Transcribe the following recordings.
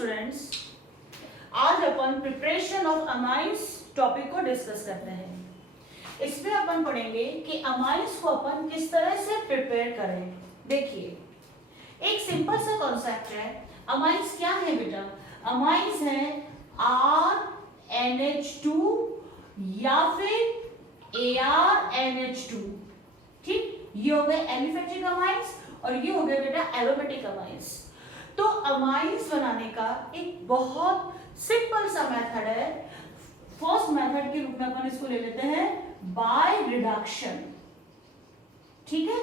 Students, आज अपन preparation of amines topic को discuss करते हैं। इसमें अपन पढ़ेंगे कि अमाइंस को अपन किस तरह से प्रिपेयर करें। देखिए, एक सिंपल सा कॉन्सेप्ट है। अमाइंस क्या है बेटा? अमाइंस है RNH2 या फिर ARNH2। ठीक, ये हो गए एलिफेटिक अमाइंस और ये हो गए बेटा एरोमेटिक अमाइंस। तो अमाइंस बनाने का एक बहुत सिंपल सा मेथड है। फर्स्ट मेथड के रूप में अपन इसको ले लेते हैं बाय रिडक्शन। ठीक है,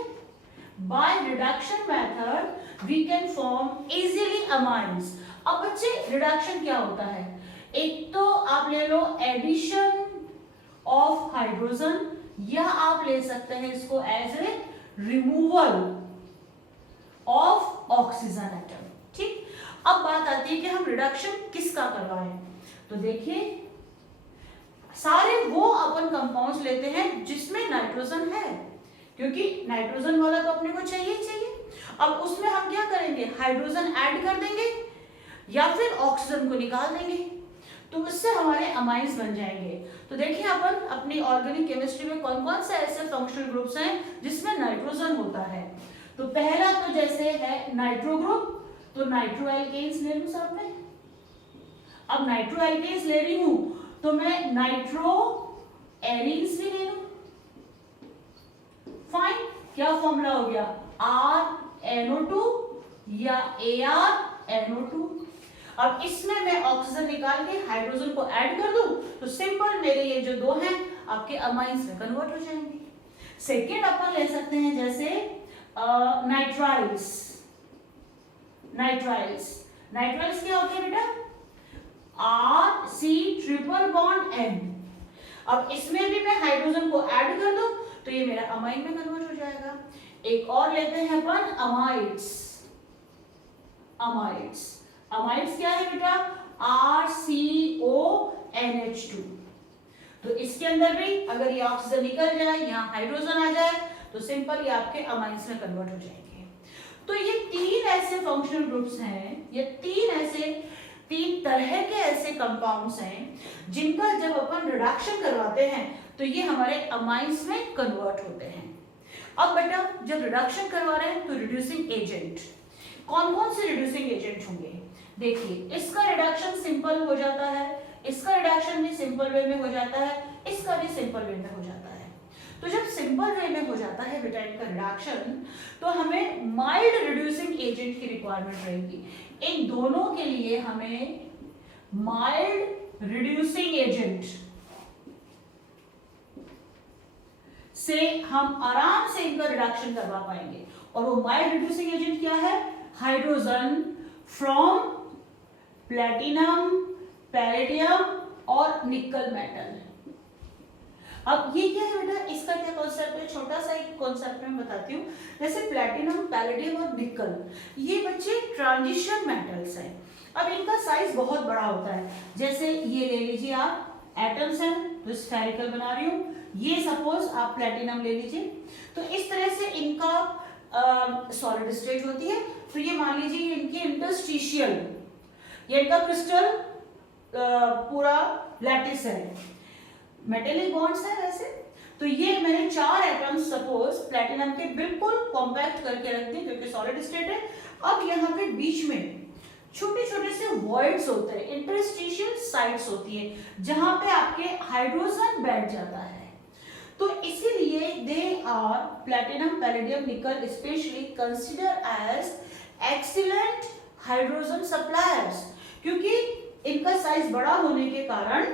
by reduction method we can form easily amines. अब बच्चे, रिडक्शन क्या होता है? एक तो आप ले लो एडिशन ऑफ हाइड्रोजन, या आप ले सकते हैं इसको as a removal of oxygen atom. ठीक, अब बात आती है कि हम रिडक्शन किसका करवाएं। तो देखिए, सारे वो अपन कंपाउंड्स लेते हैं जिसमें नाइट्रोजन है, क्योंकि नाइट्रोजन वाला तो अपने को चाहिए ही चाहिए। अब उसमें हम क्या करेंगे? हाइड्रोजन ऐड कर देंगे या फिर ऑक्सीजन को निकाल देंगे, तो उससे हमारे अमाइंस बन जाएंगे। तो देखिए, अपन अपनी ऑर्गेनिक केमिस्ट्री में कौन कौन से ऐसे फंक्शनल ग्रुप्स हैं जिसमें नाइट्रोजन होता है। तो पहला तो जैसे है नाइट्रो ग्रुप, तो नाइट्रो एल्केन्स ले लूं साथ में। अब नाइट्रो एल्केन्स ले रही हूं तो मैं नाइट्रो एरीन्स भी ले लूं। फाइन, क्या फॉर्मूला हो गया? RNO2 या ARNO2। अब इसमें मैं ऑक्सीजन निकाल के हाइड्रोजन को ऐड कर दूं तो सिंपल मेरे ये जो दो हैं आपके अमाइंस में कन्वर्ट हो जाएंगे। सेकेंड अपन ले सकते हैं जैसे नाइट्राइल्स। नाइट्राइल्स क्या होते हैं बेटा? RC triple bond N। अब इसमें भी मैं हाइड्रोजन को ऐड कर दूं तो ये मेरा अमाइन में कन्वर्ट हो जाएगा। एक और लेते हैं अपन अमाइड्स। अमाइड्स क्या है बेटा? RCONH2। तो इसके अंदर भी अगर ये ऑक्सीजन निकल जाए, यहाँ हाइड्रोजन आ जाए, तो सिंपल ये आपके अमाइंस में कन्वर्ट हो जाएंगे। तो ये तीन ऐसे फंक्शनल ग्रुप्स हैं, ये तीन तरह के ऐसे कंपाउंड्स हैं जिनका जब अपन रिडक्शन करवाते हैं तो ये हमारे अमाइंस में कन्वर्ट होते हैं। अब बेटा, जब रिडक्शन करवा रहे हैं तो रिड्यूसिंग एजेंट, कौन कौन से रिड्यूसिंग एजेंट होंगे? देखिए, इसका रिडक्शन सिंपल हो जाता है, इसका रिडक्शन भी सिंपल वे में हो जाता है, इसका भी सिंपल वे में हो जाता है। तो जब सिंपल वे में हो जाता है बेटा इनका रिडक्शन, तो हमें माइल्ड रिड्यूसिंग एजेंट की रिक्वायरमेंट रहेगी। इन दोनों के लिए हमें माइल्ड रिड्यूसिंग एजेंट से हम आराम से इनका रिडक्शन करवा पाएंगे। और वो माइल्ड रिड्यूसिंग एजेंट क्या है? हाइड्रोजन फ्रॉम प्लैटिनम, पैलेडियम और निकल मेटल। अब ये क्या है बेटा? इसका क्या कॉन्सेप्ट है? छोटा सा एक कॉन्सेप्ट में बताती हूँ। जैसे प्लैटिनम, पैलेडियम और निकल, ये बच्चे ट्रांजिशन मेटल्स हैं। अब इनका साइज बहुत बड़ा होता है। जैसे ये ले लीजिए आप, एटम्स हैं तो स्फेरिकल बना रही हूँ, ये सपोज आप प्लैटिनम ले लीजिए, तो इस तरह से इनका सॉलिड स्टेट होती है। तो ये मान लीजिए इनकी इंटरस्टिशियल, ये इनका क्रिस्टल पूरा लैटिस है, मेटेलिक बॉन्ड्स है वैसे। तो ये मैंने 4 एटम्स सपोज प्लैटिनम के बिल्कुल कॉम्पैक्ट करके रख दी क्योंकि सॉलिड स्टेट है। अब यहाँ पे बीच में छोटे छोटे से वॉइड्स होते हैं, इंटरस्टिशियल साइट्स होती है जहां पे आपके हाइड्रोजन बैठ जाता है। तो इसीलिए they are platinum, palladium, nickel specially consider as excellent hydrogen suppliers, क्योंकि इनका साइज बड़ा होने के कारण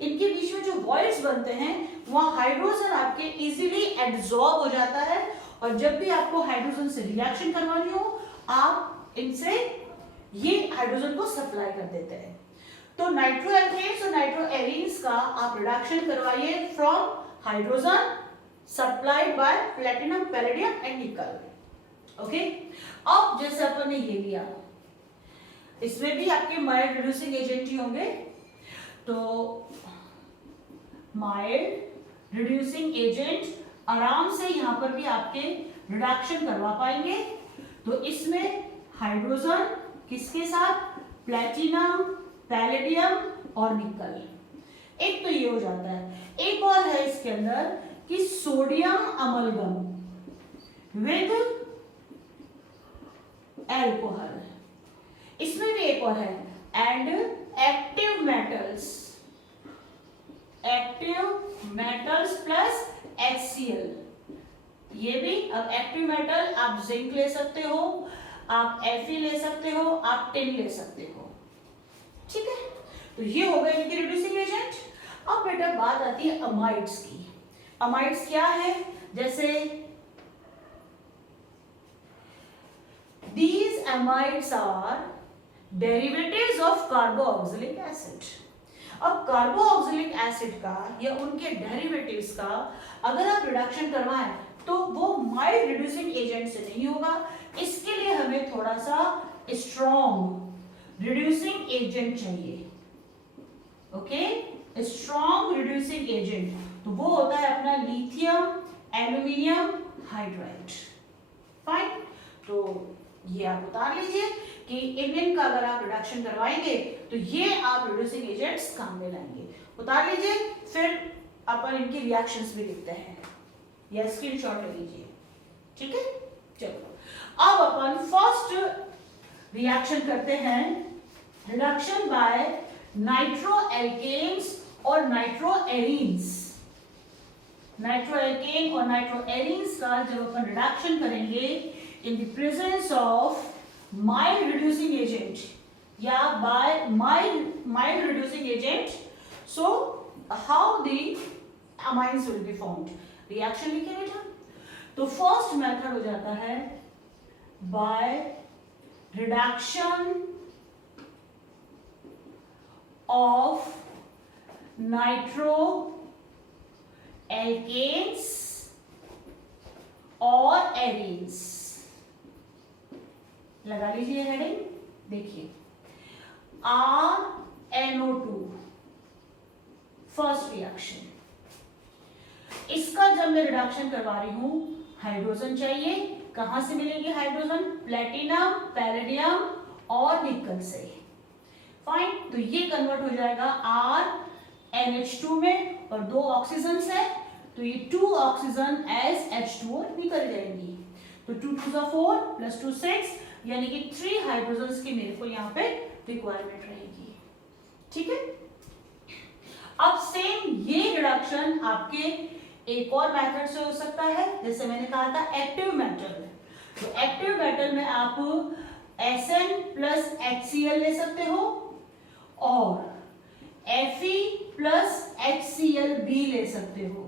इनके बीच में जो वॉइड्स बनते हैं वहां हाइड्रोजन आपके इजीली एब्जॉर्ब हो जाता है, और जब भी आपको हाइड्रोजन से रिएक्शन करवानी हो आप इनसे ये हाइड्रोजन को सप्लाई कर देते हैं। तो नाइट्रो एल्केन्स और नाइट्रो एरीन्स का आप रिडक्शन करवाइए from hydrogen supplied by platinum, palladium and निकल। ओके, अब जैसे अपन ने ये लिया, इसमें भी आपके माइल्ड रिड्यूसिंग एजेंट ही होंगे। तो माइल्ड रिड्यूसिंग एजेंट आराम से यहां पर भी आपके रिडक्शन करवा पाएंगे। तो इसमें हाइड्रोजन किसके साथ? प्लेटिनम, पैलेडियम और निकल। एक तो ये हो जाता है। एक और है इसके अंदर कि सोडियम अमलगम विद एल्कोहल, इसमें भी एक और है and active metals plus HCl। ये भी, अब एक्टिव मेटल आप जिंक ले सकते हो, आप Fe ले सकते हो, आप टिन ले सकते हो, ठीक है। तो ये हो गए इनके रिड्यूसिंग एजेंट। अब बेटा बात आती है अमाइड्स की। अमाइड्स क्या है? जैसे these amides are derivatives of carboxylic acid। अब कार्बोक्सिलिक एसिड का या उनके डेरिवेटिव्स का अगर आप रिडक्शन करवाएं तो वो माइल्ड रिड्यूसिंग एजेंट से नहीं होगा, इसके लिए हमें थोड़ा सा स्ट्रॉन्ग रिड्यूसिंग एजेंट चाहिए। ओके, स्ट्रॉन्ग रिड्यूसिंग एजेंट तो वो होता है अपना लिथियम एल्यूमिनियम हाइड्राइड। फाइन, तो ये आप उतार लीजिए कि इनका अगर आप रिडक्शन करवाएंगे तो ये आप रिड्यूसिंग एजेंट्स काम में लाएंगे। उतार लीजिए, फिर अपन इनकी रिएक्शंस भी लिखते हैं या स्क्रीनशॉट ले लीजिए, ठीक है। चलो अब अपन फर्स्ट रिएक्शन करते हैं, रिडक्शन बाय नाइट्रो एल्केन्स और नाइट्रो एरीन्स। नाइट्रो एल्केन और नाइट्रो एरीन्स का जब अपन रिडक्शन करेंगे in the presence of mild reducing agent या by mild reducing agent, so how the amines will be formed? reaction लिखे बेटा। तो first method हो जाता है by reduction of nitro alkanes और एरीन्स। लगा लीजिए हेडिंग, देखिए RNO2 फर्स्ट रिएक्शन, इसका जब मैं रिडक्शन करवा रही हूं हाइड्रोजन चाहिए। कहां से मिलेंगे हाइड्रोजन? प्लेटिनम, पैलेडियम और निकल से। फाइन, तो ये कन्वर्ट हो जाएगा RNH2 में और 2 ऑक्सीजन है तो ये 2 ऑक्सीजन एज H2O निकल जाएंगी। तो 2 2 4 प्लस 2 6 यानी कि 3 हाइड्रोजन्स की मेरे को यहाँ पे रिक्वायरमेंट रहेगी, ठीक है। अब सेम ये रिडक्शन आपके एक और मेथड से हो सकता है, जैसे मैंने कहा था एक्टिव मेटल। तो एक्टिव मेटल में आप Sn प्लस HCl ले सकते हो और Fe प्लस HCl भी ले सकते हो,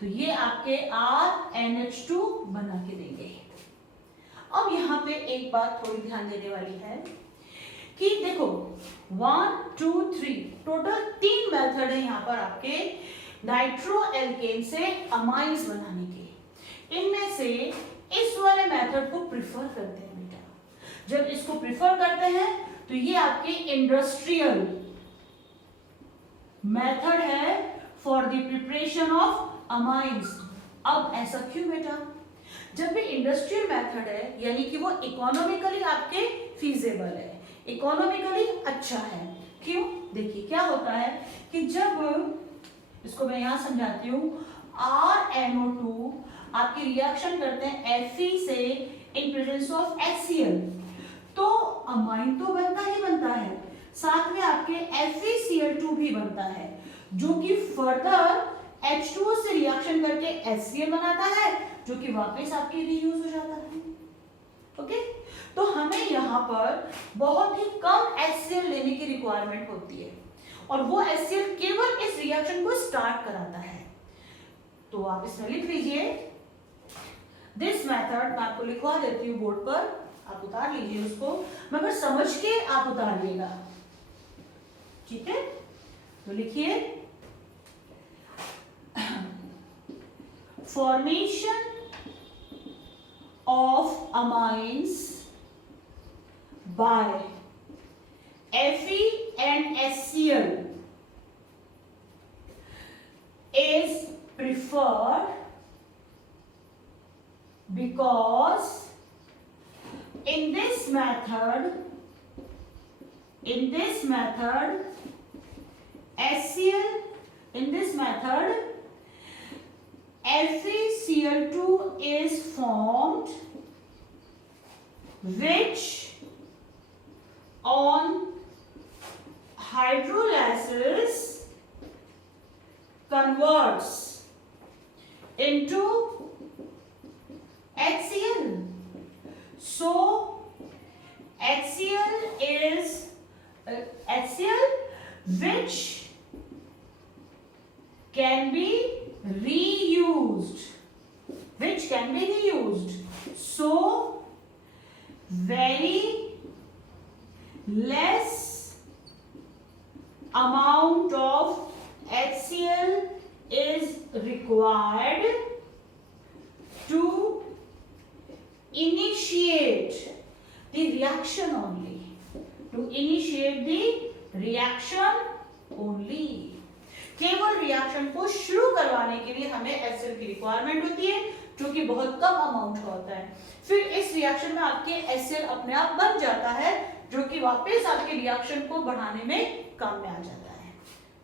तो ये आपके RNH2 बना के देंगे। अब यहाँ पे एक बात थोड़ी ध्यान देने वाली है कि देखो 1 2 3 टोटल 3 मेथड है यहाँ पर आपके नाइट्रो एल्केन से अमाइंस बनाने के। इनमें से इस वाले मेथड को प्रिफर करते हैं बेटा। जब इसको प्रिफर करते हैं तो ये आपके इंडस्ट्रियल मेथड है for the preparation of amines. अब ऐसा क्यों बेटा? जब भी इंडस्ट्रियल मेथड है यानी कि वो इकोनॉमिकली आपके फीजेबल है, इकोनॉमिकली अच्छा है। क्यों? देखिए क्या होता है कि जब इसको मैं यहां समझाती हूँ, RNO2 आपकी रिएक्शन करते हैं Fe से इन प्रेजेंस ऑफ HCl, तो अमाइन तो बनता ही बनता है, साथ में आपके FeCl2 भी बनता है जो कि फर्दर H2O से रिएक्शन करके HCl बनाता है जो कि वापस आपके रीयूज हो जाता है। ओके, तो हमें यहाँ पर बहुत ही कम HCl लेने की रिक्वायरमेंट होती है और वो HCl केवल इस रिएक्शन को स्टार्ट कराता है। तो आप इसमें लिख लीजिए दिस मेथड, मैं आपको लिखवा देती हूँ बोर्ड पर, आप उतार लीजिए उसको, मगर समझ के आप उतारिएगा, ठीक है। तो लिखिए formation of amines by Fe and HCl is preferred because in this method in this method HCl, in this method FeCl2 is formed, which on hydrolysis converts into HCl. So HCl is HCl which can be reused, which can be reused. So very less amount of HCl is required to initiate the reaction only, to initiate the reaction only. केवल reaction को शुरू करवाने के लिए हमें HCl की requirement होती है, जो कि बहुत कम अमाउंट का होता है। फिर इस रिएक्शन में आपके HCl अपने आप बन जाता है, जो कि वापस आपके रिएक्शन को बढ़ाने में काम में आ जाता है।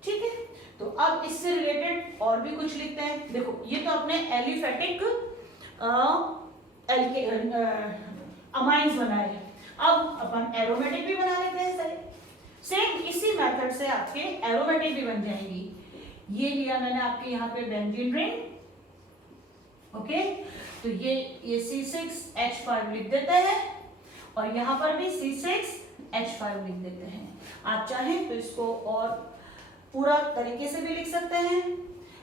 ठीक है, तो अब इससे रिलेटेड और भी कुछ लिखते हैं। देखो ये तो अपने एलिफेटिक अमाइंस बनाए, अब अपन एरोमेटिक भी बना लेते हैं। सही, सेम इसी मेथड से आपके एरोमेटिक भी बन जाएंगी। ये लिया मैंने आपके यहाँ पे बेंजीन रिंग, ओके, तो ये C6H5 लिख देते हैं और यहाँ पर भी C6H5 लिख देते हैं। आप चाहें तो इसको और पूरा तरीके से भी लिख सकते हैं।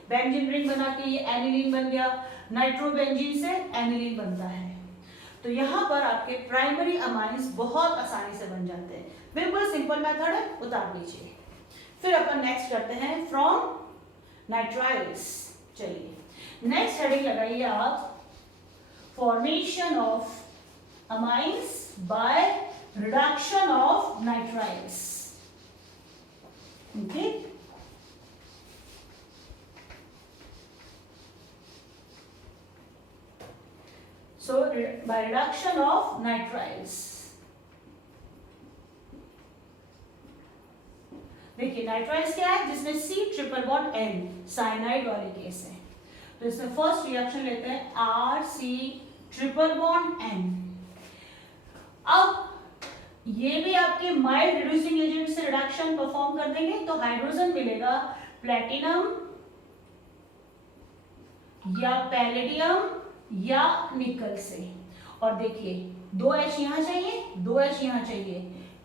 बेंजीन रिंग बना के ये एनिलीन बन गया, नाइट्रोबेंजीन से एनिलीन बनता है। तो यहाँ पर आपके प्राइमरी अमाइंस बहुत आसानी से बन जाते हैं। बिल्कुल सिंपल मेथड है, उतार लीजिए। फिर अपन नेक्स्ट करते हैं फ्रॉम नाइट्राइल्स। चलिए नेक्स्ट हेडिंग लगाइए आप, formation of amines by reduction of nitriles. Okay, so by reduction of nitriles, देखिए नाइट्राइल्स क्या है, जिसमें C triple bond N cyanide वाले केस है। तो इसमें फर्स्ट रिएक्शन लेते हैं RC ट्रिपल बॉन्ड N। अब ये भी आपके माइल्ड रिड्यूसिंग एजेंट से रिडक्शन परफॉर्म कर देंगे, तो हाइड्रोजन मिलेगा प्लेटिनम या पैलेडियम या निकल से। और देखिए 2H यहाँ चाहिए, 2H यहाँ चाहिए,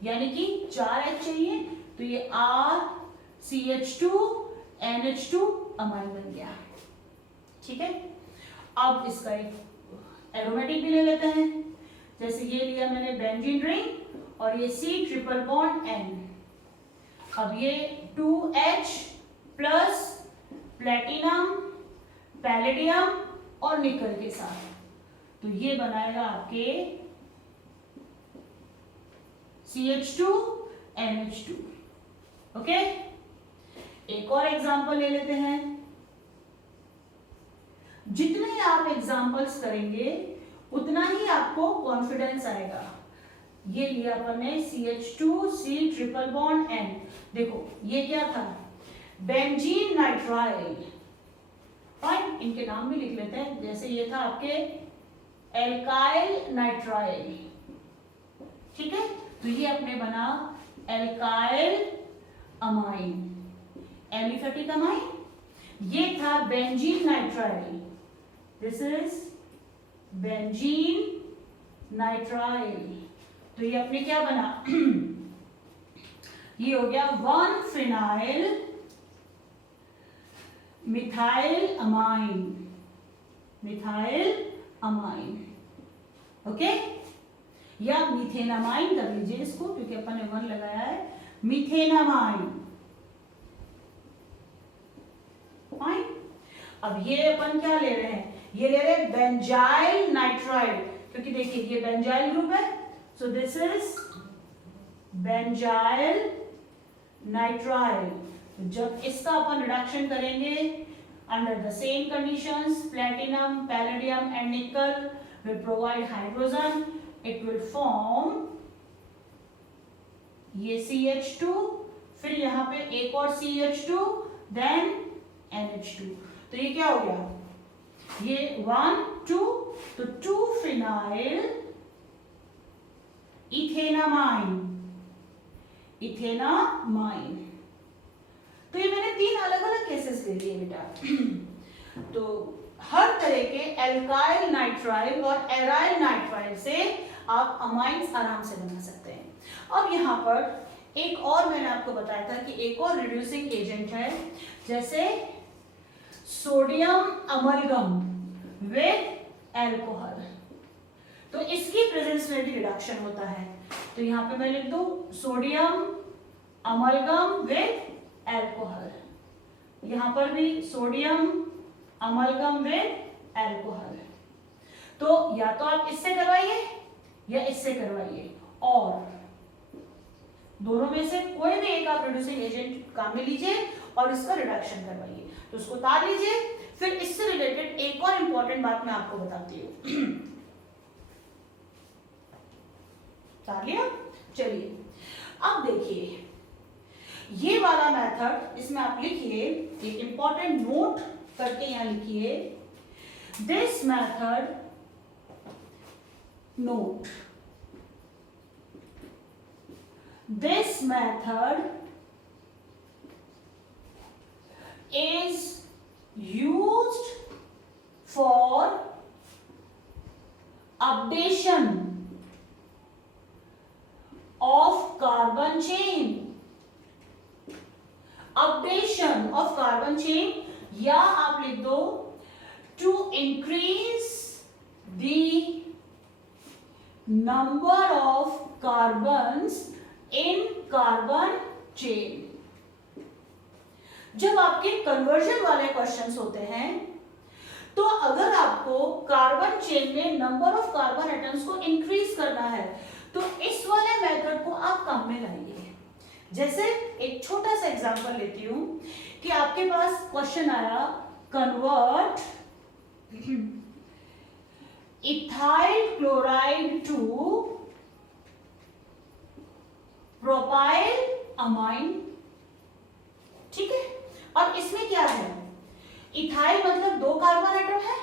यानी कि 4H चाहिए, तो ये RCH2 NH2 अमाइन बन गया। ठीक है, अब इसका एक एरोमेटिक भी ले लेते हैं। जैसे ये लिया मैंने बेंजीन रिंग और ये C ट्रिपल बॉन्ड N। अब ये 2H प्लस प्लेटिनम, पैलेडियम और निकल के साथ, तो ये बनाएगा आपके CH2 NH2। ओके, एक और एग्जांपल ले लेते हैं। जितने आप एग्जांपल्स करेंगे उतना ही आपको कॉन्फिडेंस आएगा। ये लिया अपन ने CH2C ट्रिपल बॉन्ड N। देखो ये क्या था, बेंजीन नाइट्राइल। फाइन, इनके नाम भी लिख लेते हैं। जैसे ये था आपके एल्काइल नाइट्राइल। ठीक है, तो ये अपने बना एल्काइल अमाइन, एलिफेटिक अमाइन। ये था benzene nitrile, this is benzene nitrile. तो ये अपने क्या बना ये हो गया one phenyl methyl amine, methyl amine. Okay, या मीथेनामाइन कर लीजिए इसको, क्योंकि अपन ने 1 लगाया है। मीथेनामाइन, फाइन। अब ये अपन क्या ले रहे हैं, ये ले रहे हैं बेंजाइल नाइट्राइल, क्योंकि देखिए ये बेंजाइल ग्रुप है, so this is benzyl nitrile. जब इसका अपन रिडक्शन करेंगे under the same conditions, platinum, palladium and निकल will provide hydrogen, it will form ये CH2, फिर यहाँ पे एक और CH2, देन NH2। तो ये क्या हो गया, ये 1 2, तो 2 फिनाइल इथेनामाइन, इथेनामाइन। तो ये मैंने 3 अलग अलग केसेस ले लिए बेटा। तो हर तरह के एल्काइल नाइट्राइल और एराइल नाइट्राइल से आप अमाइंस आराम से बना सकते हैं। अब यहाँ पर एक और मैंने आपको बताया था कि एक और रिड्यूसिंग एजेंट है, जैसे सोडियम अमलगम विद अल्कोहल। तो इसकी प्रेजेंस में भी रिडक्शन होता है। तो यहाँ पे मैं लिख दूं सोडियम अमलगम विद अल्कोहल, यहाँ पर भी सोडियम अमलगम विद अल्कोहल। तो या तो आप इससे करवाइए या इससे करवाइए, और दोनों में से कोई भी एक आप रिड्यूसिंग एजेंट काम में लीजिए और इसका रिडक्शन करवाइए। तो उसको उतार लीजिए। फिर इससे रिलेटेड एक और इंपॉर्टेंट बात मैं आपको बताती हूँ। उतार लिया? चलिए अब देखिए ये वाला मेथड, इसमें आप लिखिए, एक इंपॉर्टेंट नोट करके यहां लिखिए, this method note, this method is used for updation of carbon chain, updation of carbon chain, या आप लिख दो to increase the number of carbons in carbon chain। जब आपके कन्वर्जन वाले क्वेश्चंस होते हैं तो अगर आपको कार्बन चेन में नंबर ऑफ कार्बन एटम्स को इंक्रीज करना है तो इस वाले मेथड को आप काम में लाइए। जैसे एक छोटा सा एग्जांपल लेती हूं कि आपके पास क्वेश्चन आया, convert ethyl chloride to propyl amine. ठीक है, और इसमें क्या है, इथाइल मतलब 2 कार्बन एटम है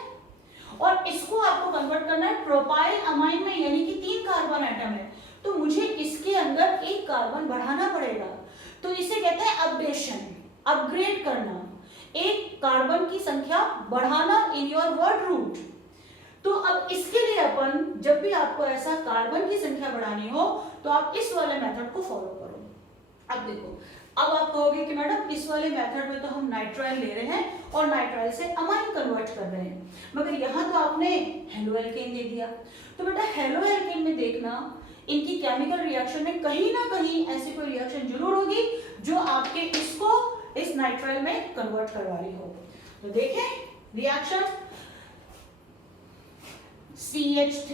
और इसको आपको कन्वर्ट करना है प्रोपाइल अमाइन में, यानी कि 3 कार्बन एटम है। तो मुझे इसके अंदर 1 कार्बन बढ़ाना पड़ेगा। तो इसे कहते हैं अपडेशन, अपग्रेड करना, एक कार्बन की संख्या बढ़ाना इन योर वर्ड रूट। तो अब इसके लिए अपन जब भी आपको ऐसा कार्बन की संख्या बढ़ानी हो तो आप इस वाले मेथड को फॉलो करो। अब देखो, अब आप कहोगे कि मैडम इस वाले मेथड में तो हम नाइट्राइल ले रहे हैं और नाइट्राइल से अमाइन कन्वर्ट कर रहे हैं, मगर यहाँ तो आपने हेलो एल्केन दे दिया। तो बेटा हेलो एल्केन में देखना इनकी केमिकल रिएक्शन में कहीं ना कहीं ऐसी कोई रिएक्शन जरूर होगी जो आपके इसको इस नाइट्राइल में कन्वर्ट करवा रही हो। तो देखें रिएक्शन, CH3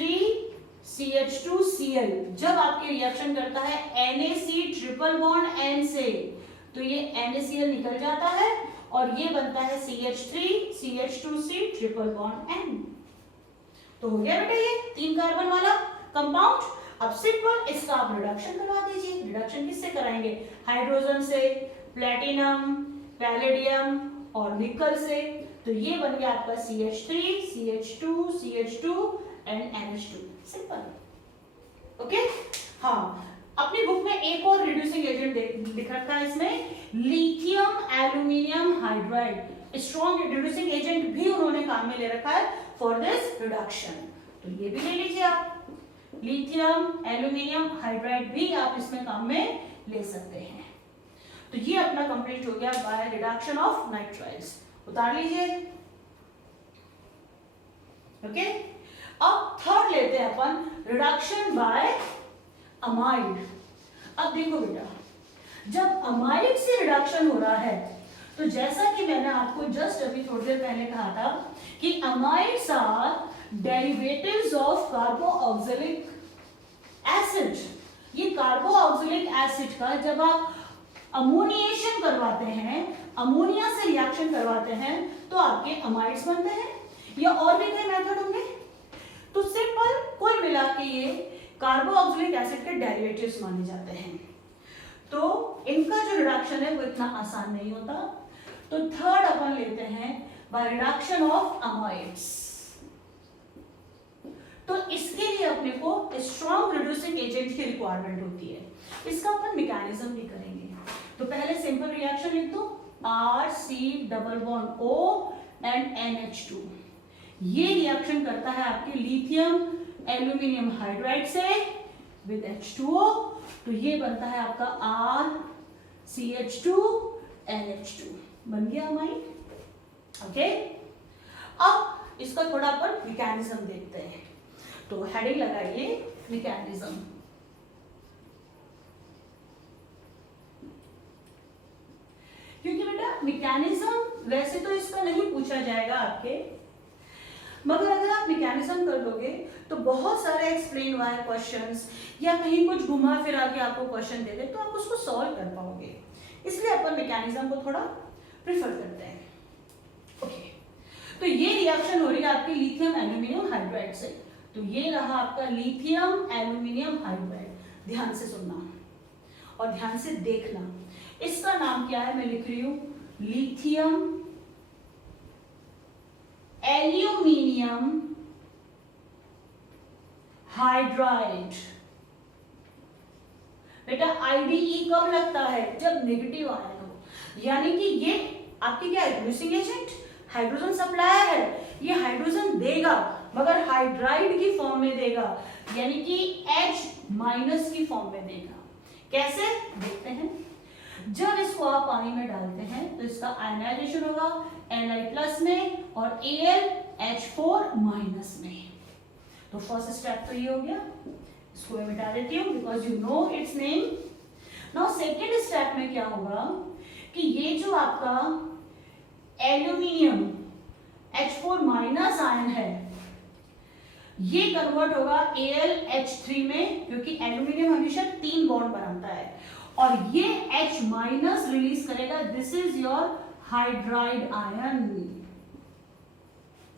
CH2 Cl जब आपके रिएक्शन करता है NaC ट्रिपल बॉन्ड N से, तो ये NaCl निकल जाता है और ये बनता है CH3 CH2C triple bond N। तो हो गया बेटा ये 3 कार्बन वाला कंपाउंड। अब सिंपल इसका आप रिडक्शन करवा दीजिए। रिडक्शन किससे कराएंगे, हाइड्रोजन से, प्लेटिनम, पैलेडियम और निकल से। तो ये बन गया आपका CH3 CH2 CH2 and NH2। Simple. Okay, हाँ, अपनी बुक में एक और रिड्यूसिंग एजेंट लिख रखा है, इसमें lithium aluminium hydride, strong reducing agent भी उन्होंने काम में ले रखा है फॉर दिस रिडक्शन। तो ये भी ले लीजिए आप, लिथियम एल्यूमिनियम हाइड्राइड भी आप इसमें काम में ले सकते हैं। तो ये अपना कंप्लीट हो गया बाय रिडक्शन ऑफ नाइट्राइल्स। उतार लीजिए। ओके, अब थर्ड लेते हैं अपन, रिडक्शन बाय अमाइड। अब देखो बेटा, जब अमाइड से रिडक्शन हो रहा है तो जैसा कि मैंने आपको जस्ट अभी थोड़ी देर पहले कहा था कि amides are derivatives of carboxylic acid. ये कार्बोऑक्सिलिक एसिड का जब आप अमोनिएशन करवाते हैं, अमोनिया से रिएक्शन करवाते हैं, तो आपके अमाइड्स बनते हैं, या और भी कई मेथड होंगे। तो सिंपल कुल मिला के ये कार्बोऑक्सिलिक एसिड के डेरिवेटिव्स माने जाते हैं। तो इनका जो रिडक्शन है वो इतना आसान नहीं होता। तो थर्ड अपन लेते हैं बाय रिडक्शन ऑफ अमाइड्स। तो इसके लिए अपने को स्ट्रॉन्ग रिड्यूसिंग एजेंट की रिक्वायरमेंट होती है। इसका अपन मैकेनिज्म भी करेंगे। तो पहले सिंपल रिएक्शन लिख दो, RC double bond O and NH2। ये रिएक्शन करता है आपके लिथियम एल्यूमिनियम हाइड्राइड से विद H2O। तो ये बनता है आपका RCH2 NH2, बन गया अमाइड। ओके, अब इसका थोड़ा अपन मैकेनिज्म देखते हैं। तो हेडिंग लगाइए मैकेनिज्म। क्योंकि बेटा मैकेनिज्म वैसे तो इसका नहीं पूछा जाएगा आपके, मगर अगर आप मैकेनिज्म कर लोगे तो बहुत सारे एक्सप्लेन वाई क्वेश्चंस या कहीं कुछ घुमा फिरा के आपको क्वेश्चन दे दे तो आप उसको सॉल्व कर पाओगे। इसलिए अपन मैकेनिज्म को थोड़ा प्रेफर करते हैं। ओके, तो ये रिएक्शन हो रही है आपकी लिथियम एल्यूमिनियम हाइड्राइड से। तो ये रहा आपका लिथियम एल्यूमिनियम हाइड्राइड। ध्यान से सुनना और ध्यान से देखना। इसका नाम क्या है, मैं लिख रही हूं लिथियम एल्यूमिनियम हाइड्राइड। बेटा आईडीई कब लगता है, जब नेगेटिव आयन हो, यानी कि ये आपकी क्या है, रिड्यूसिंग एजेंट, हाइड्रोजन सप्लायर है। ये हाइड्रोजन देगा मगर हाइड्राइड की फॉर्म में देगा, यानी कि H- की फॉर्म में देगा। कैसे देखते हैं, जब इसको आप पानी में डालते हैं तो इसका आयनाइजेशन होगा Ni+ में और AlH4- में। तो फर्स्ट स्टेप तो ये हो गया, इसको मैं मिटा देती हूँ because you know it's name. Now second step में क्या होगा कि ये जो आपका एल्यूमिनियम H4- आयन है ये कन्वर्ट होगा AlH3 में, क्योंकि एल्यूमिनियम हमेशा 3 बॉन्ड बनाता है और ये H- रिलीज करेगा। This is your hydride ion.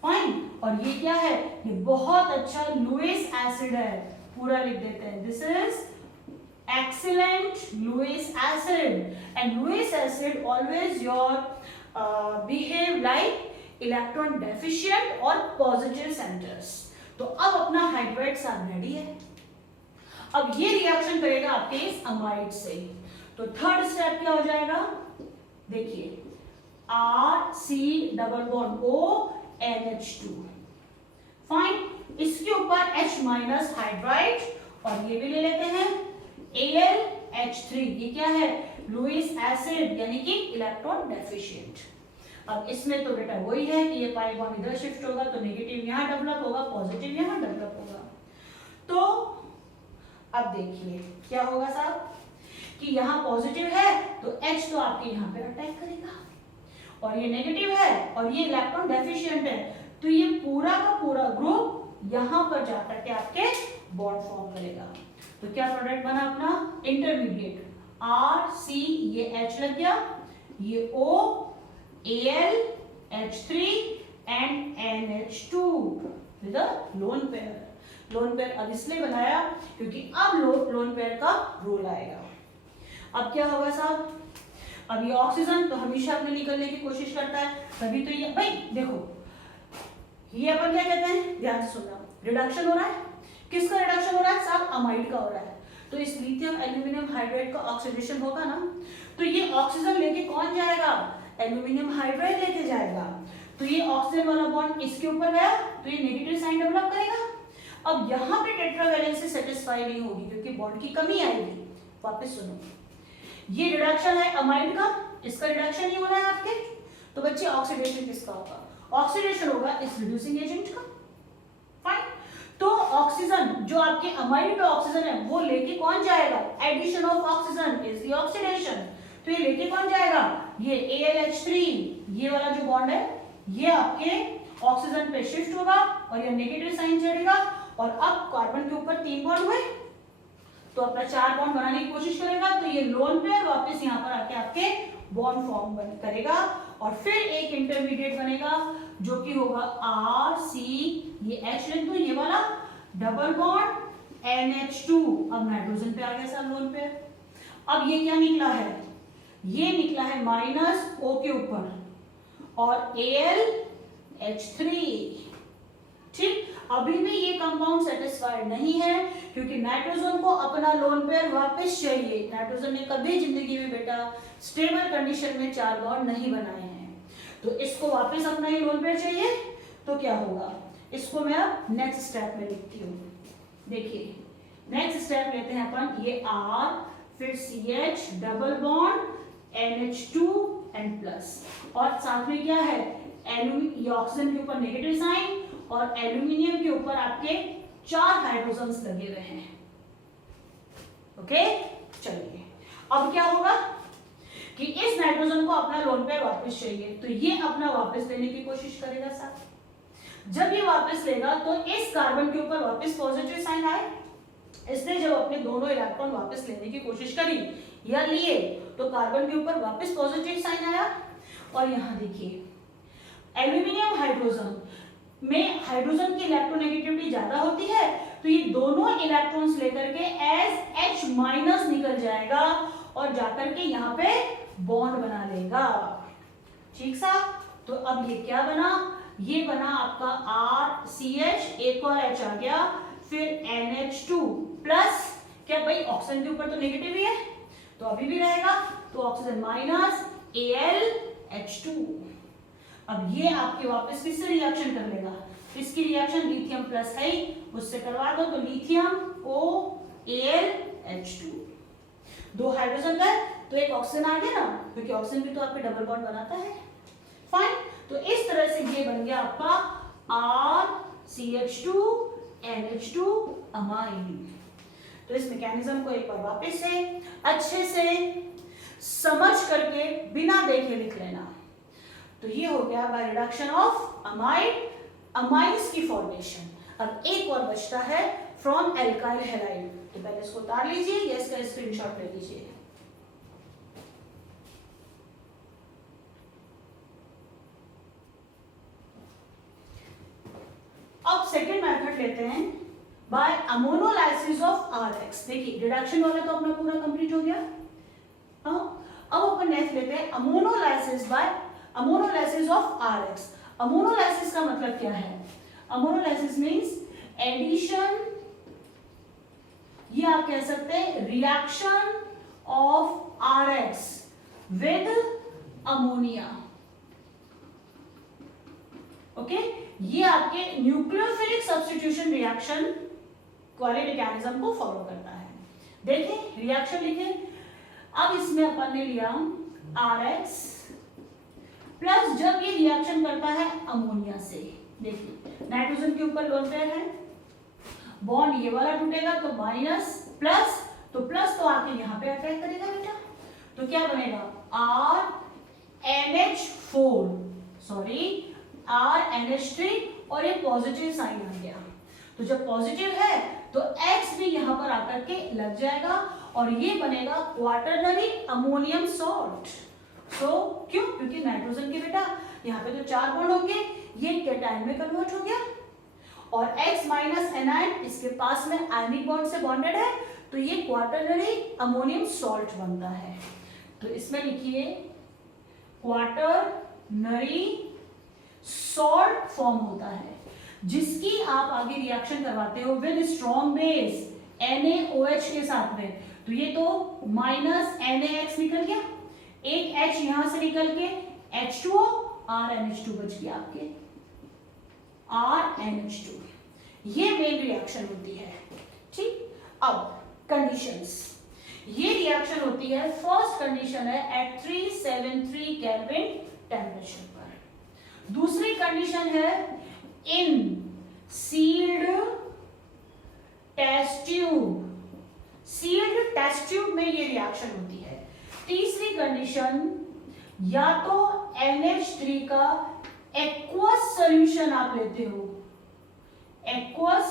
Fine. और ये क्या है, ये बहुत अच्छा लुईस एसिड है, पूरा लिख देते हैं। This is excellent Lewis acid, and Lewis acid always your behave like electron deficient or positive centers। तो अब अपना हाइड्राइड साथ रेडी है। अब ये रिएक्शन करेगा आपके इस अमाइड से। तो थर्ड स्टेप क्या हो जाएगा, देखिए RC double bond O NH2। Fine, इसके ऊपर H- हाइड्राइड और ये भी ले लेते हैं AlH3। ये क्या है, लुईस एसिड, यानी कि इलेक्ट्रॉन डेफिशिएंट। अब इसमें तो बेटा वही है कि ये पाई बॉन्ड इधर शिफ्ट होगा तो नेगेटिव यहां डेवलप होगा, पॉजिटिव यहां डेवलप होगा। तो अब देखिए क्या होगा साहब कि यहां पॉजिटिव है तो H तो आपके यहां पे अटैक करेगा और ये नेगेटिव है और ये इलेक्ट्रॉन डेफिशिएंट है, तो ये पूरा का पूरा ग्रुप यहां पर जाकर के आपके बॉन्ड फॉर्म करेगा। तो क्या प्रोडक्ट बना अपना इंटरमीडिएट RC, ये H लग गया, ये O AlH3 and NH2 with a lone pair. Lone pair अब इसलिए बनाया क्योंकि अब लोन पेयर का रोल आएगा। अब क्या होगा साहब, अब ये ऑक्सीजन तो हमेशा अपने निकलने की कोशिश करता है, तभी तो ये भाई देखो ये अपन क्या कहते हैं, ध्यान से सुनना, रिडक्शन हो रहा है। किसका रिडक्शन हो रहा है साहब, अमाइड का हो रहा है। तो इस लिथियम एल्यूमिनियम हाइड्राइड का ऑक्सीडेशन होगा ना, तो ये ऑक्सीजन लेके कौन जाएगा, एल्यूमिनियम हाइड्राइड लेके जाएगा। तो ये ऑक्सीजन वाला बॉन्ड इसके ऊपर गया तो ये नेगेटिव साइन डेवलप करेगा। अब यहाँ पे टेट्रावैलेंसी सेटिस्फाई नहीं होगी क्योंकि बॉन्ड की कमी आएगी। वापस सुनो, ये रिडक्शन है अमाइड का, इसका रिडक्शन नहीं हो रहा है आपके, तो बच्चे ऑक्सीडेशन किसका होगा, ऑक्सीडेशन होगा इस रिड्यूसिंग एजेंट का। फाइन, तो ऑक्सीजन जो आपके अमाइड पे ऑक्सीजन है वो लेके कौन जाएगा, addition of oxygen is the oxidation. तो ये लेके कौन जाएगा, ये AlH3, ये वाला जो बॉन्ड है ये आपके ऑक्सीजन पे शिफ्ट होगा और ये नेगेटिव साइन चढ़ेगा और अब कार्बन के ऊपर 3 बॉन्ड हुए तो अपना 4 बॉन्ड बनाने की कोशिश करेगा, तो ये लोन पेयर वापस यहाँ पर आके आपके बॉन्ड फॉर्म करेगा और फिर एक इंटरमीडिएट बनेगा जो कि होगा RC, ये H लिख दो, ये वाला डबल बॉन्ड NH2। अब नाइट्रोजन पे आ गया सब लोन पेयर। अब ये क्या निकला है, ये निकला है माइनस O के ऊपर और AlH3। ठीक, अभी भी ये कंपाउंड सेटिस्फाइड नहीं है क्योंकि नाइट्रोजन को अपना लोन पेयर वापस चाहिए। नाइट्रोजन ने कभी जिंदगी में बेटा स्टेबल कंडीशन में 4 बॉन्ड नहीं बनाए हैं, तो इसको वापस अपना ही लोन पेयर चाहिए। तो क्या होगा, इसको मैं अब नेक्स्ट स्टेप में लिखती हूँ। देखिए नेक्स्ट स्टेप लेते हैं अपन, ये R फिर CH double bond NH2 and plus, और साथ में क्या है ये ऑक्सीजन के ऊपर नेगेटिव साइन और एल्यूमिनियम के ऊपर आपके 4 हाइड्रोजन्स लगे हुए हैं। ओके, चलिए अब क्या होगा कि इस नाइट्रोजन को अपना लोन पेयर वापस चाहिए, तो ये अपना वापस लेने की कोशिश करेगा साथ। जब ये वापस लेगा तो इस कार्बन के ऊपर वापस पॉजिटिव साइन आए, इसने जब अपने दोनों इलेक्ट्रॉन वापस लेने की कोशिश करी या लिए तो कार्बन के ऊपर वापस पॉजिटिव साइन आया। और यहां देखिए एल्यूमिनियम हाइड्रोजन में हाइड्रोजन की इलेक्ट्रोनेगेटिविटी ज्यादा होती है, तो ये दोनों इलेक्ट्रॉन्स लेकर के एज H- निकल जाएगा और जाकर के यहाँ पे बॉन्ड बना लेगा। ठीक सा, तो अब ये क्या बना, ये बना आपका RCH, एक और H आ गया, फिर NH2 प्लस, क्या भाई ऑक्सीजन के ऊपर तो नेगेटिव ही है तो अभी भी रहेगा, तो ऑक्सीजन माइनस AlH2। अब ये आपके वापस किससे रिएक्शन कर लेगा, इसकी रिएक्शन लिथियम प्लस है उससे करवा दो, तो लिथियम OAlH2, 2 हाइड्रोजन का तो एक ऑक्सीजन आ गया ना, क्योंकि ऑक्सीजन भी तो आपके डबल बॉन्ड बनाता है। फाइन, तो इस तरह से ये बन गया आपका RCH2 NH2 अमाइन। तो इस मैकेनिज्म को एक बार वापस से अच्छे से समझ करके बिना देखे लिख लेना। तो ये हो गया by reduction of amide, amines की फॉर्मेशन। अब एक और बचता है फ्रॉम एल्काइल हैलाइड, तो पहले इसको उतार लीजिए या इसका स्क्रीनशॉट ले लीजिए। अब सेकेंड मेथड लेते हैं बाय अमोनोलाइसिस ऑफ RX। देखिए रिडक्शन वाला तो अपना पूरा कंप्लीट हो गया। अब अपन नेक्स्ट लेते हैं ammonolysis by ammonolysis of RX। Ammonolysis का मतलब क्या है, अमोनोलाइसिस मींस एडिशन, ये आप कह सकते हैं reaction of RX with ammonia. Okay, ये आपके न्यूक्लियोफिलिक सब्स्टिट्यूशन रिएक्शन वाले मैकेनिज्म को फॉलो करता है। देखिए रिएक्शन लिखे, अब इसमें अपन ने लिया RX प्लस, जब ये रिएक्शन करता है अमोनिया से, देखिए नाइट्रोजन के ऊपर लोन पेयर है, बॉन्ड ये वाला टूटेगा तो माइनस प्लस, तो प्लस तो आके यहाँ पे अटैक करेगा बेटा, तो क्या बनेगा RNH4 सॉरी RNH3 और ये पॉजिटिव साइन आ गया, तो जब पॉजिटिव है तो X भी यहाँ पर आकर के लग जाएगा और ये बनेगा क्वाटरनरी अमोनियम सॉल्ट। तो क्यों, क्योंकि नाइट्रोजन के बेटा यहाँ पे तो 4 बॉन्ड होंगे, ये कैटायन में कन्वर्ट हो गया और X माइनस एनायन इसके पास में आयनिक बॉन्ड से बॉन्डेड है, तो ये क्वाटरनरी अमोनियम सॉल्ट बनता है। तो इसमें लिखिए क्वाटरनरी सॉल्ट फॉर्म होता है, जिसकी आप आगे रिएक्शन करवाते हो विद स्ट्रॉन्ग बेस NaOH के साथ में, तो ये तो माइनस NaX निकल गया, एक H यहां से निकल के H2O RNH2 बच गया आपके RNH2। ये मेन रिएक्शन होती है। ठीक, अब कंडीशंस, ये रिएक्शन होती है, फर्स्ट कंडीशन है एट 373 केल्विन टेम्परेचर पर, दूसरी कंडीशन है in sealed test tube, sealed test tube में ये रिएक्शन होती है। तीसरी कंडीशन या तो NH3 का एक्वस सॉल्यूशन आप लेते हो, एक्वस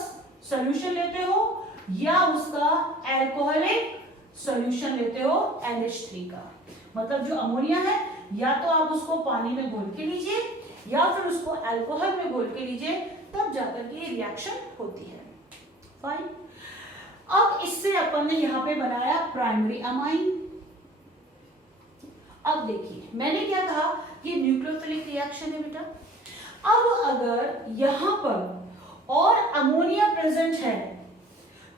सॉल्यूशन लेते हो, या उसका एल्कोहलिक सॉल्यूशन लेते हो NH3 का, मतलब जो अमोनिया है या तो आप उसको पानी में घोल के लीजिए या फिर उसको अल्कोहल में घोल के लीजिए, तब जाकर के ये रिएक्शन होती है। फाइन, अब इससे अपन ने यहाँ पे बनाया प्राइमरी अमाइन, अब देखिए मैंने क्या कहा, ये न्यूक्लियोफिलिक रिएक्शन है बेटा। अब अगर यहां पर और अमोनिया प्रेजेंट है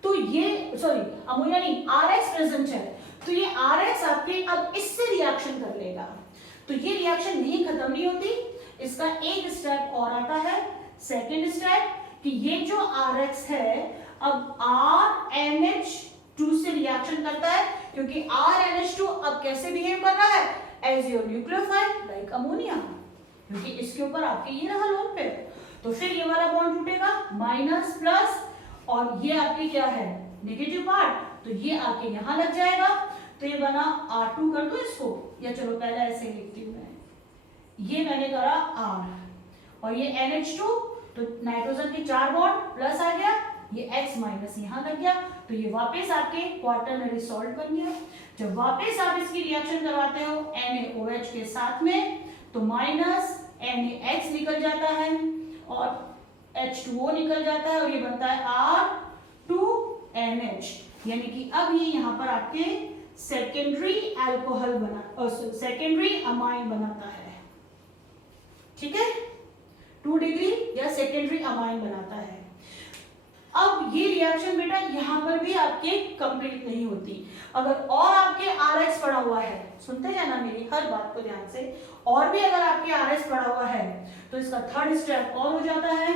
तो ये, सॉरी अमोनिया नहीं, RX प्रेजेंट है, तो ये RX आपके अब इससे रिएक्शन कर लेगा। तो ये रिएक्शन नहीं खत्म नहीं होती, इसका एक स्टेप और आता है, सेकेंड स्टेप, कि ये जो RX है अब RNH2 से रिएक्शन करता है, क्योंकि RNH2 अब कैसे बिहेव कर रहा है, as your nucleophile like ammonia, क्योंकि इसके ऊपर आपके ये रहा लोन पेयर। तो फिर ये वाला बॉन्ड टूटेगा, माइनस प्लस, और ये आपके क्या है, नेगेटिव पार्ट, तो ये आके यहां लग जाएगा। तो ये बना R2 कर दो इसको, या चलो पहले ऐसे लिखती हूं मैं, ये मैंने करा R और ये NH2, तो नाइट्रोजन के 4 बॉन्ड प्लस आ गया, ये X माइनस यहां लग गया, तो ये वापस आपके क्वार्टरनरी सॉल्ट बन गया। जब वापस आप इसकी रिएक्शन करवाते हो NaOH के साथ में, तो माइनस NaX निकल जाता है और H2O निकल जाता है, और ये बनता है R2NH, यानी कि अब ये यहाँ पर आपके सेकेंडरी अल्कोहल बना, सेकेंडरी अमाइन बनाता है, ठीक है, 2 डिग्री या सेकेंडरी अमाइन बनाता है। अब ये रिएक्शन बेटा यहाँ पर भी आपके कंप्लीट नहीं होती, अगर और आपके RX पड़ा हुआ है, सुनते जाना मेरी हर बात को ध्यान से, और भी अगर आपके RX पड़ा हुआ है तो इसका थर्ड स्टेप और हो जाता है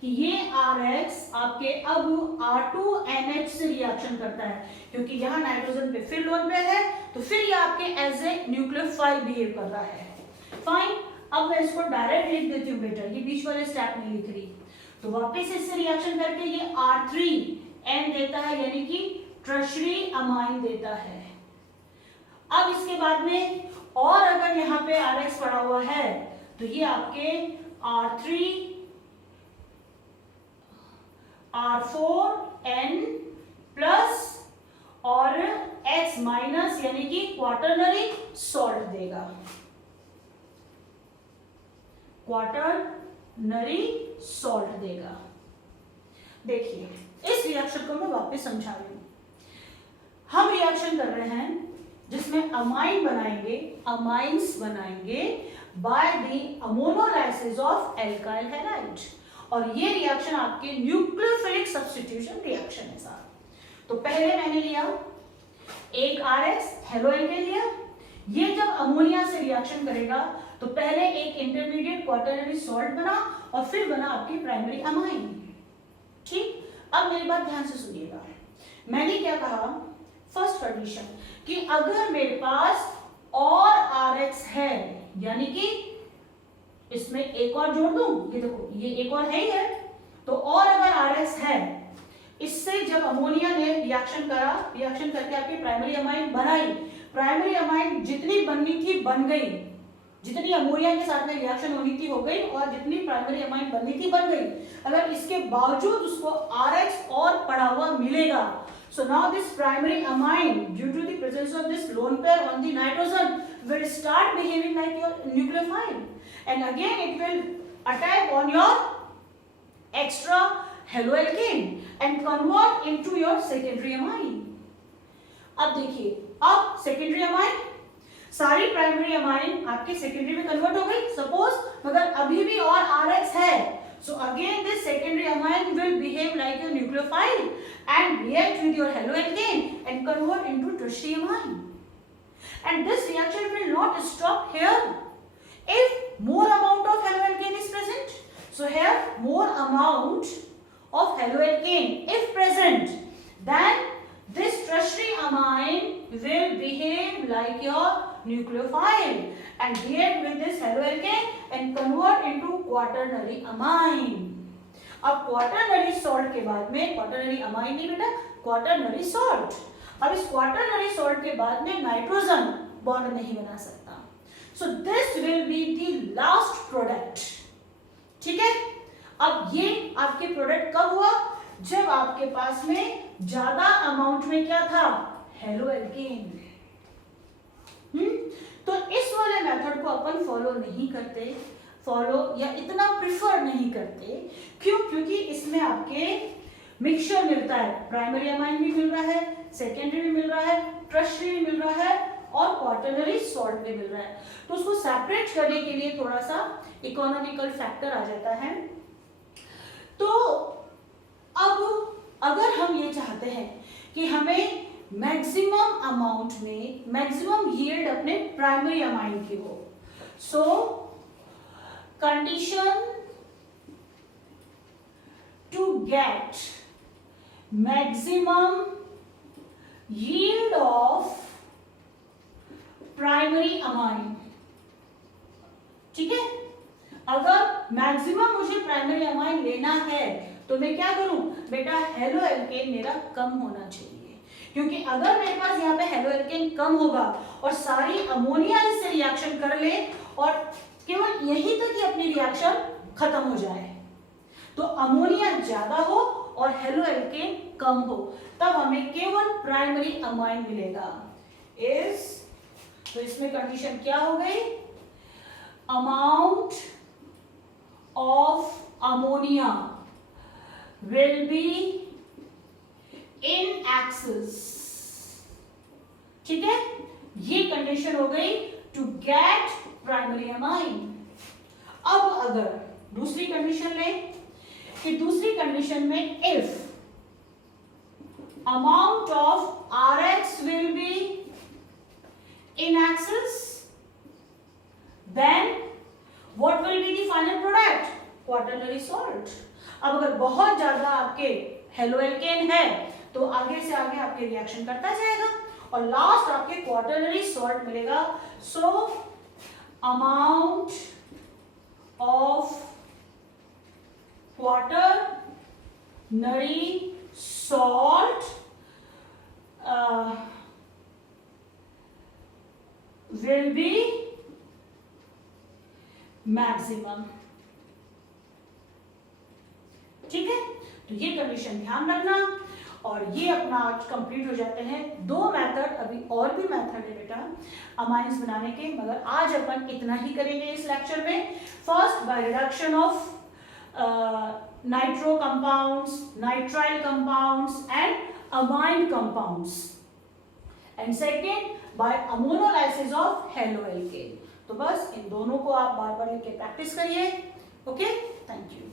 कि ये RX आपके अब R2NH से रिएक्शन करता है, क्योंकि यहाँ नाइट्रोजन पे फिर लोन पेयर है, तो फिर ये आपके एज ए न्यूक्लियोफाइल बिहेव कर रहा है। फाइन, अब मैं इसको डायरेक्ट लिख देती हूँ बेटा, ये बीच वाले स्टेप नहीं लिख रही। तो वापस इससे रिएक्शन करके ये R3N देता है, यानी कि टर्शरी अमाइन देता है। अब इसके बाद में और अगर यहाँ पे RX पड़ा हुआ है तो ये आपके R3 R4N प्लस और X माइनस, यानी कि क्वार्टरनरी सॉल्ट देगा, क्वार्टरनरी सॉल्ट देगा। देखिए इस रिएक्शन को मैं वापस समझा रही हूं। हम रिएक्शन कर रहे हैं जिसमें अमाइन बनाएंगे, अमाइंस बनाएंगे by the ammonolysis of alkyl halide, और ये रिएक्शन आपके न्यूक्लियोफिलिक सब्स्टिट्यूशन रिएक्शन है साहब। तो पहले मैंने लिया एक RX हेलो एल्केन लिया, ये जब अमोनिया से रिएक्शन करेगा तो पहले एक इंटरमीडिएट क्वार्टरनरी सॉल्ट बना और फिर बना आपकी प्राइमरी अमाइन। ठीक, अब मेरी बात ध्यान से सुनिएगा, मैंने क्या कहा, फर्स्ट कंडीशन कि अगर मेरे पास और RX है, यानी कि इसमें एक और जोड़ दूं, ये देखो ये एक और है ही है, तो और अगर RX है, इससे जब अमोनिया ने रिएक्शन करा, रिएक्शन करके आपकी प्राइमरी अमाइन बनाई, प्राइमरी अमाइन जितनी बननी थी बन गई, जितनी अमोनिया के साथ में रिएक्शन होनी थी हो गई, और जितनी प्राइमरी अमाइन बननी थी बन गई। अगर इसके बावजूद उसको RX और पड़ा हुआ मिलेगा, so now this primary amine, due to the presence of this lone pair on the nitrogen, will start behaving like your nucleophile, and again it will attack on your extra haloalkane and convert into your secondary amine। अब देखिए, अब secondary amine, सारी primary amine आपके secondary में convert हो गई suppose, मगर अभी भी और RX है, so again this secondary amine will behave like a nucleophile and react with your haloalkane and convert into tertiary amine, and this reaction will not stop here if more amount of haloalkane is present. So here more amount of haloalkane if present, then this tertiary amine will behave like your nucleophile and react with this haloalkane and convert into quaternary amine। अब quaternary salt के बाद में, quaternary amine नहीं बेटा, quaternary salt, अब इस quaternary salt के बाद में नाइट्रोजन बॉन्ड नहीं बना सकता, so this will be the last product. ठीक है, अब ये आपके प्रोडक्ट कब हुआ, जब आपके पास में ज्यादा अमाउंट में क्या था, हेलोएल्केन। तो इस वाले मेथड को अपन फॉलो नहीं करते, फॉलो या इतना प्रिफर नहीं करते, क्यों, क्योंकि इसमें आपके मिक्सचर मिलता है, प्राइमरी अमाइन भी मिल रहा है, सेकेंडरी भी मिल रहा है, टर्शियरी भी मिल रहा है, और क्वाटरनरी सॉल्ट भी मिल रहा है। तो उसको सेपरेट करने के लिए थोड़ा सा इकोनॉमिकल फैक्टर आ जाता है। तो अब अगर हम ये चाहते हैं कि हमें मैक्सिमम अमाउंट में मैक्सिमम यील्ड अपने प्राइमरी अमाइन की हो, so condition to get maximum yield of primary amine, ठीक है। अगर मैक्सिमम मुझे प्राइमरी अमाइन लेना है तो मैं क्या करूं बेटा, हेलो एल्केन मेरा कम होना चाहिए, क्योंकि अगर मेरे पास यहाँ पे हेलो एल्केन कम होगा और सारी अमोनिया इससे रिएक्शन कर ले और केवल यहीं तक ही अपनी रिएक्शन खत्म हो जाए, तो अमोनिया ज्यादा हो और हेलो एल्केन कम हो, तब हमें केवल प्राइमरी अमाइन मिलेगा। तो इसमें कंडीशन क्या हो गई, amount of ammonia will be in excess, ठीक है। ये कंडीशन हो गई टू गेट प्राइमरी अमाइन। अब अगर दूसरी कंडीशन लें कि दूसरी कंडीशन में if amount of Rx will be in excess, then what will be the final product? Quaternary salt. अब अगर बहुत ज्यादा आपके हेलो एल्केन है तो आगे से आगे आपके रिएक्शन करता जाएगा और लास्ट आपके क्वाटरनरी सॉल्ट मिलेगा। So amount of quaternary salt will be maximum, ठीक है। तो ये कंडीशन ध्यान रखना और ये अपना आज कंप्लीट हो जाते हैं। दो मेथड, अभी और भी मेथड है बेटा अमाइंस बनाने के, मगर आज अपन इतना ही करेंगे इस लेक्चर में। First by reduction of nitro compounds, nitrile compounds and amine compounds, and second by ammonolysis of haloalkane। तो बस इन दोनों को आप बार बार लिख के प्रैक्टिस करिए। Okay, thank you.